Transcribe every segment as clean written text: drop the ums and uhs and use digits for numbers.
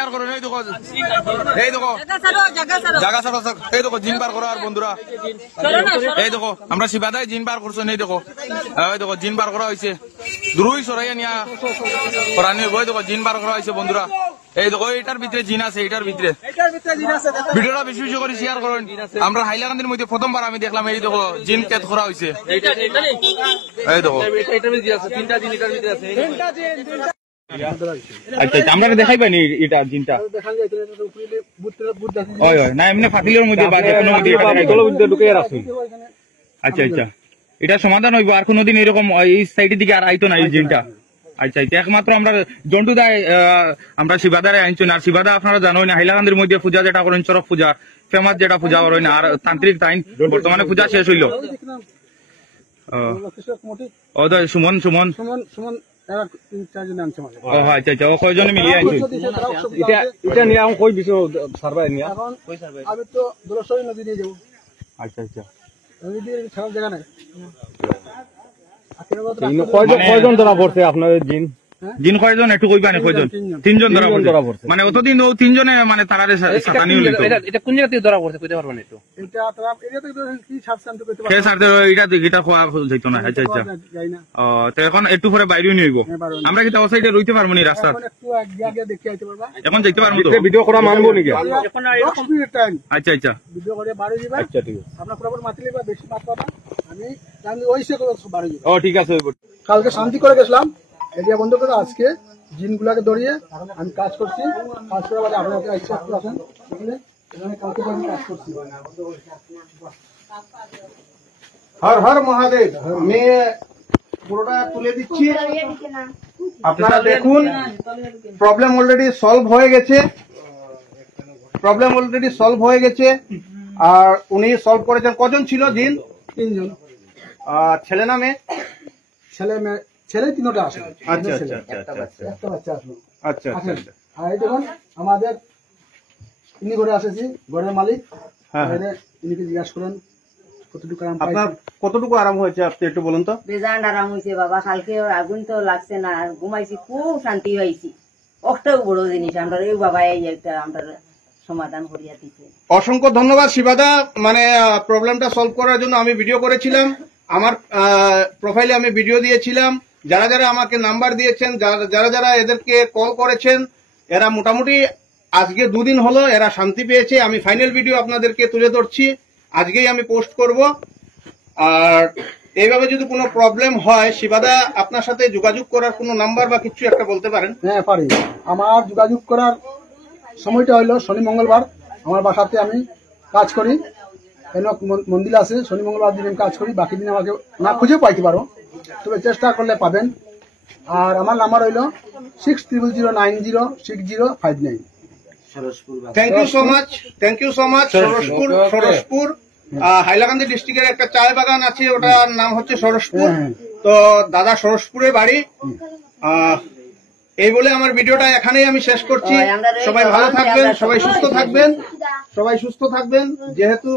Share করুন। এই দেখো জায়গা ছাড়ো, এই দেখো জিন বার করো। আর বন্ধুরা এই দেখো আমরা শিবাদায় জিন বার করছো। এই দেখো জিন বার করা হয়েছে, দ্রুই সরাইয়া নিয়া করা নিয়ে বই দেখো জিন বার করা হয়েছে। বন্ধুরা এই দেখো এটার ভিতরে জিন আছে, এটার ভিতরে ভিডিওটা বেশি বেশি করে শেয়ার করুন। আমরা হাইলাকান্দির মধ্যে প্রথমবার আমি দেখলাম এই দেখো জিন কেদ করা হয়েছে। এই দেখো আচ্ছা আমরা দেখাই পাইনি এটা জিনটা না এমনি ফাতিলের মধ্যে আচ্ছা আচ্ছা এটা সমাধান হইব আর কোনোদিন এরকম এই সাইডের দিকে আর আইতো না এই জিনটা। আচ্ছা আচ্ছা একমাত্র আমরা জন্টু দায় আমরা শিবাদারে আনছি না। আর শিবাদা আপনারা জানোই না হাইলাকান্দির মধ্যে পূজা যেটা করেন চরক পূজা ফেমাস যেটা পূজা করেন। আর তান্ত্রিক টাইম বর্তমানে পূজা শেষ হইল। সুমন সুমন আচ্ছা আচ্ছা ও কয়জনে মিলিয়ে আনছি এটা নিয়ে আমি কই দিছো সার্ভাই নিয়ে আচ্ছা আচ্ছা কয়জন ধরা পড়ছে আপনার জিন? জিন কয়জন একটু কইবানি কয়জন? তিনজন ধরা পড়ছে। মানে অতদিন ও তিনজনে মানে তারারে সাতানি হইল। এটা কোন জায়গা থেকে ধরা পড়ছে কইতে পারবেন একটু? এটা তারা এরিয়া থেকে কি সাবস্টেন্স কইতে পারবেন? কে স্যার এটা দিগিটা খোয়া যাইতো না। আচ্ছা আচ্ছা ও তো এখন একটু পরে বাইরেও নিয়ে হইব। আমরা কি তাও সাইডে রইতে পারবো নি রাস্তা? এখন একটু আগে দেখে আইতে পারবা। এখন যাইতে পারবো তো? ভিডিও করা মানবো নি কি? এখন 10 মিনিট টাইম। আচ্ছা আচ্ছা ভিডিও করে বাইরে যাবা। আচ্ছা ঠিক আছে আপনারা পুরোপুরি মাতলি বা বেশি মাত পাবা। আমি ওইসে করে বাইরে যাব। ও ঠিক আছে। কালকে শান্তি করে গেছিলাম এরিয়া বন্ধ করে। আজকে জিনগুলাকে ধরিয়ে আমি কাজ করছি। কাজ করার বাদে আপনাদের ইচ্ছা করে আসেন এখানে কালকে আমি কাজ করছি। হর হর মহাদেব আমি পুরোটা তুলে দিচ্ছি। আপনারা দেখুন প্রবলেম অলরেডি সলভ হয়ে গেছে। আর উনি সলভ করেছেন। কজন ছিল জিন? 3 জন। ছেলে না মেয়ে? ছেলে 3টা আসে। আচ্ছা আচ্ছা একটা বাচ্চা আসলো। আচ্ছা আচ্ছা আর এই দেখুন আমাদের ইনি ঘরে আসেছি, ঘরের মালিক। ইনিকে জিজ্ঞাসা করেন কতটুকু আরাম পাইছেন। আপনার কতটুকু আরাম হয়েছে আপনি একটু বলুন তো। বেজান আরাম হয়েছে বাবা। কালকে আগুন তো লাগছে না, ঘুমাইছি, খুব শান্তি হয়েছি। ওটাও বড় জিনিস আমরা এই বাবা এই একটা আমরা সমাধান করিয়া দিতে। অসংখ্য ধন্যবাদ শিবাদা। মানে প্রবলেমটা সলভ করার জন্য আমি ভিডিও করেছিলাম, আমার প্রোফাইলে আমি ভিডিও দিয়েছিলাম। যারা যারা আমাকে নাম্বার দিয়েছেন, যারা যারা এদেরকে কল করেছেন, এরা মোটামুটি আজকে 2 দিন হলো এরা শান্তি পেয়েছে। আমি ফাইনাল ভিডিও আপনাদেরকে তুলে ধরছি, আজকেই আমি পোস্ট করব। আর এইভাবে যদি কোনো প্রবলেম হয় শিবাদা আপনার সাথে যোগাযোগ করার কোনো নাম্বার বা কিছু একটা বলতে পারেন? হ্যাঁ পারি। আমার যোগাযোগ করার সময়টা হইলো শনি মঙ্গলবার। আমার বাসাতে আমি কাজ করি, মন্দির আছে, শনি মঙ্গলবার দিন কাজ করি। বাকি দিন আমাকে না খুঁজে পাইতে পারো, তবে চেষ্টা করলে পাবেন। আর আমার নাম্বার হইলো 6000906059। Thank you so much. Saraspur Hailakandi ডিস্ট্রিক্টের একটা চায় বাগান আছে, ওটার নাম হচ্ছে সরসপুর। তো দাদা সরসপুরে বাড়ি। এই বলে আমার ভিডিওটা এখানেই আমি শেষ করছি। সবাই ভালো থাকবেন, সবাই সুস্থ থাকবেন। যেহেতু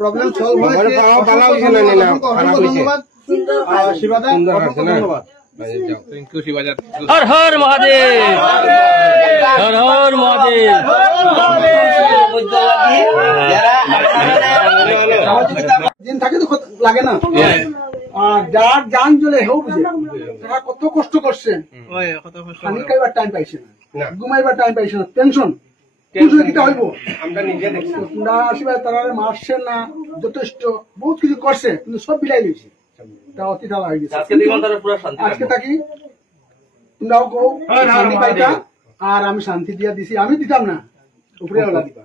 প্রবলেম সলভ হয়েছে, ধন্যবাদ শিবাদা, ধন্যবাদ। হর হর মহাদেব, হর হর মহাদেব। দিন থাকে তো লাগে না। আর যার জান চলে হেউ বুঝে তারা কত কষ্ট করছে, খানি খাইবার টাইম পাইছে না, ঘুমাইবার টাইম পাইছে না, টেনশন হইব। আমরা নিজে দেখছি তারা মারছে না, যথেষ্ট বহুত কিছু করছে, কিন্তু সব বিলাই দিয়েছে। তা অতি ঢালা হয়ে গেছে। আজকে থাকি তোমরাও কও শান্তি পাইতা, আর আমি শান্তি দিয়া দিছি। আমি দিতাম না, উপরে ওলা দিবা।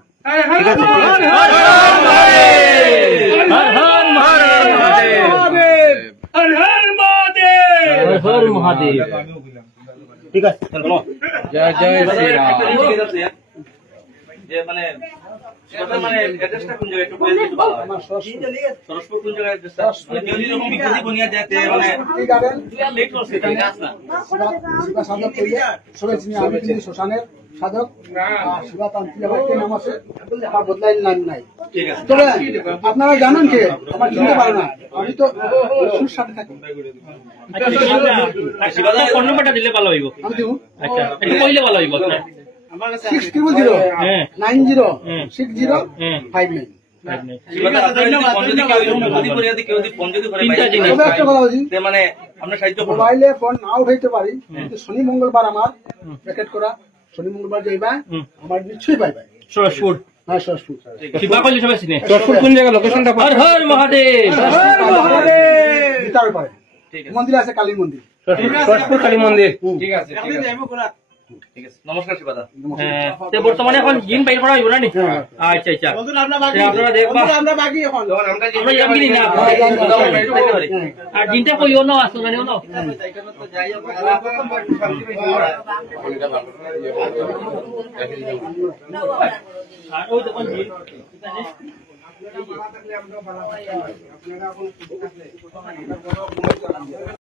ঠিক আছে, জয় জয় শ্রীরাম। যে মানে মানে অ্যাড্রেসটা কোন জায়গায় একটু বলে দিতে ভালো হয়। সরসপুর কোন জায়গায় অ্যাড্রেসটা? মানে কেউ যদি এরকম বিপদে বনিয়া যেতে মানে লেট করছে ঠিক আছে না। সাধক কইলে সবাই চিনি, আমি চিনি শ্মশানের সাধক। শিবা তান্ত্রিক আমার কি নাম আছে, আমার বদলাই নাম নাই। ঠিক আছে, তবে আপনারা জানেন কে আমার চিনতে পারে না, আমি তো সুর সাথে থাকি। আচ্ছা শিবাদা ফোন নাম্বারটা দিলে ভালো হইব। আমি দেব। আচ্ছা একটু কইলে ভালো হইব। 600906059 মানে আমরা সাহায্য করবো। মোবাইলে ফোন নাও উঠাইতে পারি, কিন্তু শনি মঙ্গলবার আমার প্যাকেট করা, শনি মঙ্গলবার যাইবা আমার নিশ্চয়ই পাইবা। সরসপুর হ্যাঁ, সরসপুর। শিবা কইলে সবাই চিনে সরসপুর কোন জায়গা লোকেশনটা হর হর মহাদেব গীতার পারে মন্দির আছে, কালী মন্দির, সরসপুর কালী মন্দির। ঠিক আছে, ঠিক আছে, নমস্কার শিবাদা। হ্যাঁ, তে বর্তমানে এখন জিন বাইর করা হইব না নি? আচ্ছা আচ্ছা, তে আপনারা দেখবা আমরা জানি না আর জিনটা কইও না আসল জানিও না। আর ওই দেখুন জিন